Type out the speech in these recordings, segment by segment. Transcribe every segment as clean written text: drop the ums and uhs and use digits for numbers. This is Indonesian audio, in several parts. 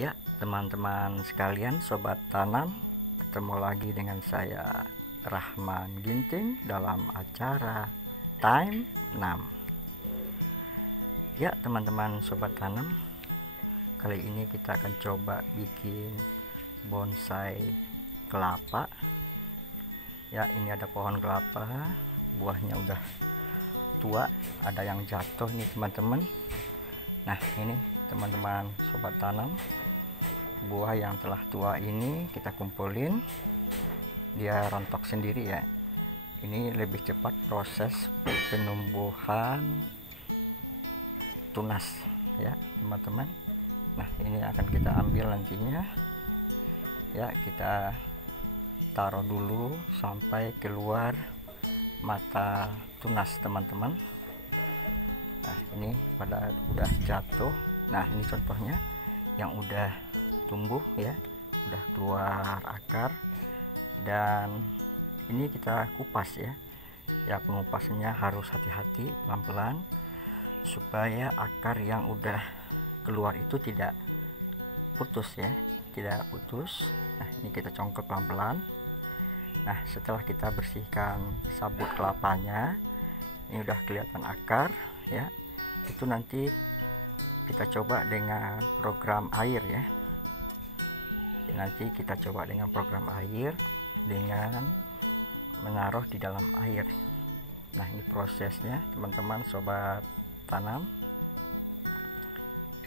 Ya, teman-teman sekalian, sobat tanam, ketemu lagi dengan saya Rahman Ginting dalam acara Time 6. Ya, teman-teman sobat tanam, kali ini kita akan coba bikin bonsai kelapa. Ya, ini ada pohon kelapa, buahnya udah tua, ada yang jatuh nih teman-teman. Nah, ini teman-teman sobat tanam, buah yang telah tua ini kita kumpulin, dia rontok sendiri ya. Ini lebih cepat proses penumbuhan tunas ya teman-teman. Nah, ini akan kita ambil nantinya ya, kita taruh dulu sampai keluar mata tunas teman-teman. Nah, ini pada udah jatuh. Nah, ini contohnya yang udah tumbuh ya, udah keluar akar, dan ini kita kupas ya. Ya, pengupasannya harus hati-hati, pelan-pelan, supaya akar yang udah keluar itu tidak putus ya, tidak putus. Nah, ini kita congkel pelan-pelan. Nah, setelah kita bersihkan sabut kelapanya, ini udah kelihatan akar ya, itu nanti kita coba dengan program air ya. Nanti kita coba dengan program air dengan menaruh di dalam air. Nah, ini prosesnya teman-teman sobat tanam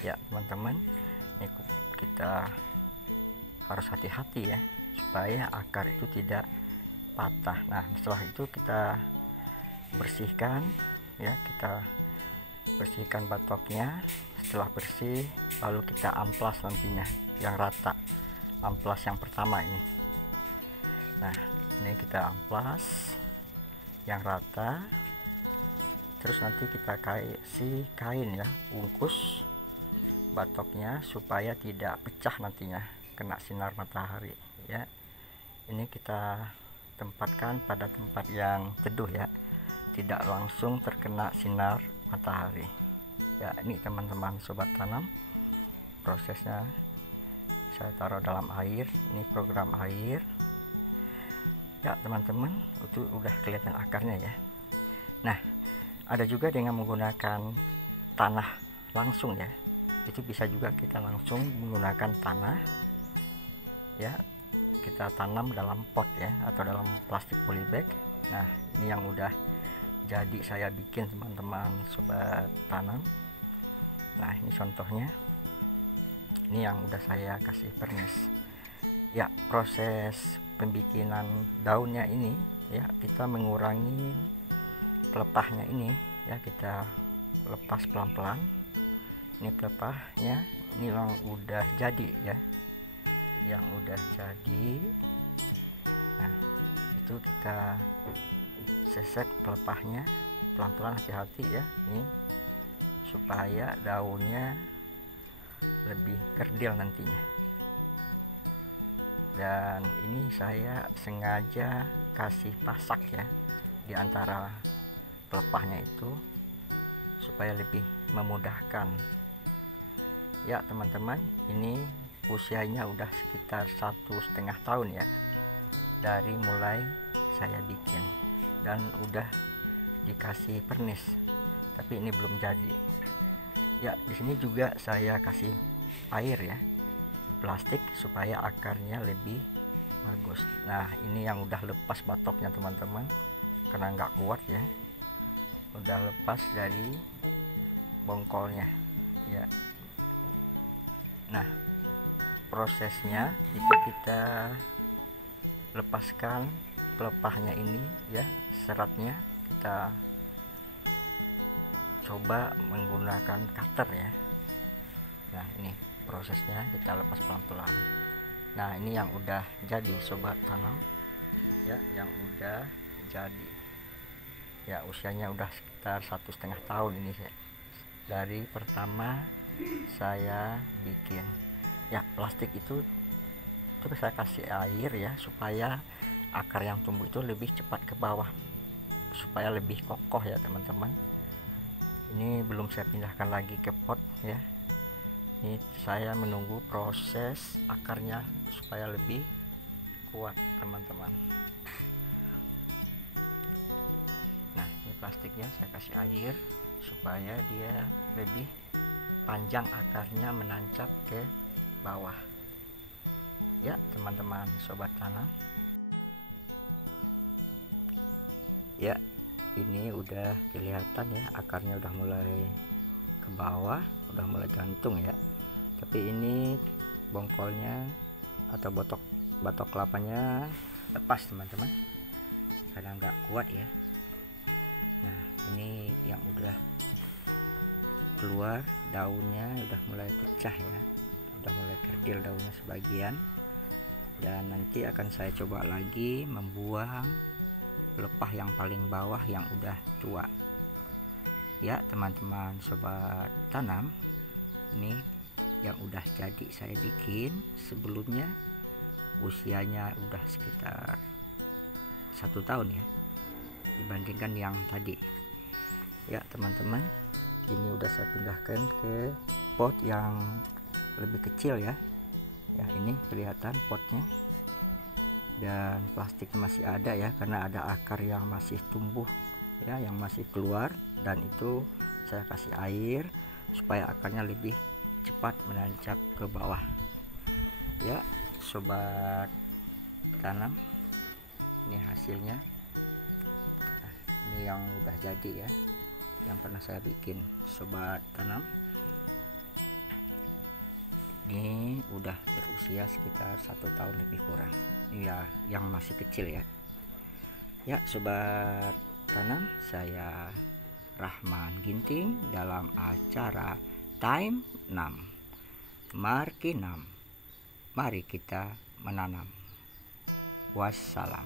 ya teman-teman. Ini kita harus hati-hati ya, supaya akar itu tidak patah. Nah, setelah itu kita bersihkan ya, kita bersihkan batoknya. Setelah bersih, lalu kita amplas nantinya yang rata, amplas yang pertama ini. Nah, ini kita amplas yang rata, terus nanti kita kasih kain ya, bungkus batoknya supaya tidak pecah nantinya kena sinar matahari ya. Ini kita tempatkan pada tempat yang teduh ya, tidak langsung terkena sinar matahari ya. Ini teman-teman sobat tanam, prosesnya saya taruh dalam air. Ini program air ya teman-teman, itu udah kelihatan akarnya ya. Nah, ada juga dengan menggunakan tanah langsung ya, itu bisa juga kita langsung menggunakan tanah ya, kita tanam dalam pot ya, atau dalam plastik polybag. Nah, ini yang udah jadi saya bikin teman-teman sobat tanam. Nah, ini contohnya, ini yang udah saya kasih pernis ya. Proses pembikinan daunnya ini ya, kita mengurangi pelepahnya ini ya, kita lepas pelan-pelan. Ini pelepahnya, ini yang udah jadi ya, yang udah jadi. Nah, itu kita sesek pelepahnya pelan-pelan, hati-hati ya, ini supaya daunnya lebih kerdil nantinya. Dan ini saya sengaja kasih pasak ya di antara pelepahnya itu, supaya lebih memudahkan ya teman-teman. Ini usianya udah sekitar 1,5 tahun ya, dari mulai saya bikin, dan udah dikasih pernis, tapi ini belum jadi ya. Di sini juga saya kasih air ya, plastik, supaya akarnya lebih bagus. Nah, ini yang udah lepas batoknya teman-teman, karena nggak kuat ya, udah lepas dari bongkolnya ya. Nah, prosesnya itu kita lepaskan pelepahnya ini ya, seratnya kita coba menggunakan cutter ya. Nah, ini prosesnya kita lepas pelan-pelan. Nah, ini yang udah jadi sobat tanam ya, yang udah jadi ya, usianya udah sekitar 1,5 tahun ini ya, dari pertama saya bikin ya. Plastik itu saya kasih air ya, supaya akar yang tumbuh itu lebih cepat ke bawah, supaya lebih kokoh ya teman-teman. Ini belum saya pindahkan lagi ke pot ya, Ini saya menunggu proses akarnya supaya lebih kuat, teman-teman. Nah, ini plastiknya saya kasih air supaya dia lebih panjang, akarnya menancap ke bawah. Ya, teman-teman sobat tanam. Ya, ini udah kelihatan ya, akarnya udah mulai ke bawah, udah mulai gantung ya. Tapi ini bongkolnya atau batok kelapanya lepas, teman-teman, karena nggak kuat ya. Nah, ini yang udah keluar daunnya udah mulai pecah ya, udah mulai kerdil daunnya sebagian. Dan nanti akan saya coba lagi membuang pelepah yang paling bawah yang udah tua. Ya, teman-teman sobat tanam, ini yang udah jadi saya bikin. Sebelumnya usianya udah sekitar 1 tahun ya, dibandingkan yang tadi. Ya, teman-teman, ini udah saya pindahkan ke pot yang lebih kecil ya. Ya, ini kelihatan potnya, dan plastiknya masih ada ya, karena ada akar yang masih tumbuh ya, yang masih keluar. Dan itu saya kasih air supaya akarnya lebih cepat menancap ke bawah. Ya, sobat tanam, ini hasilnya. Nah, ini yang udah jadi ya, yang pernah saya bikin, sobat tanam. Ini udah berusia sekitar 1 tahun lebih kurang ya, yang masih kecil ya. Ya, sobat tanam, saya Rahman Ginting dalam acara Time 6 Marki 6. Mari kita menanam. Wassalam.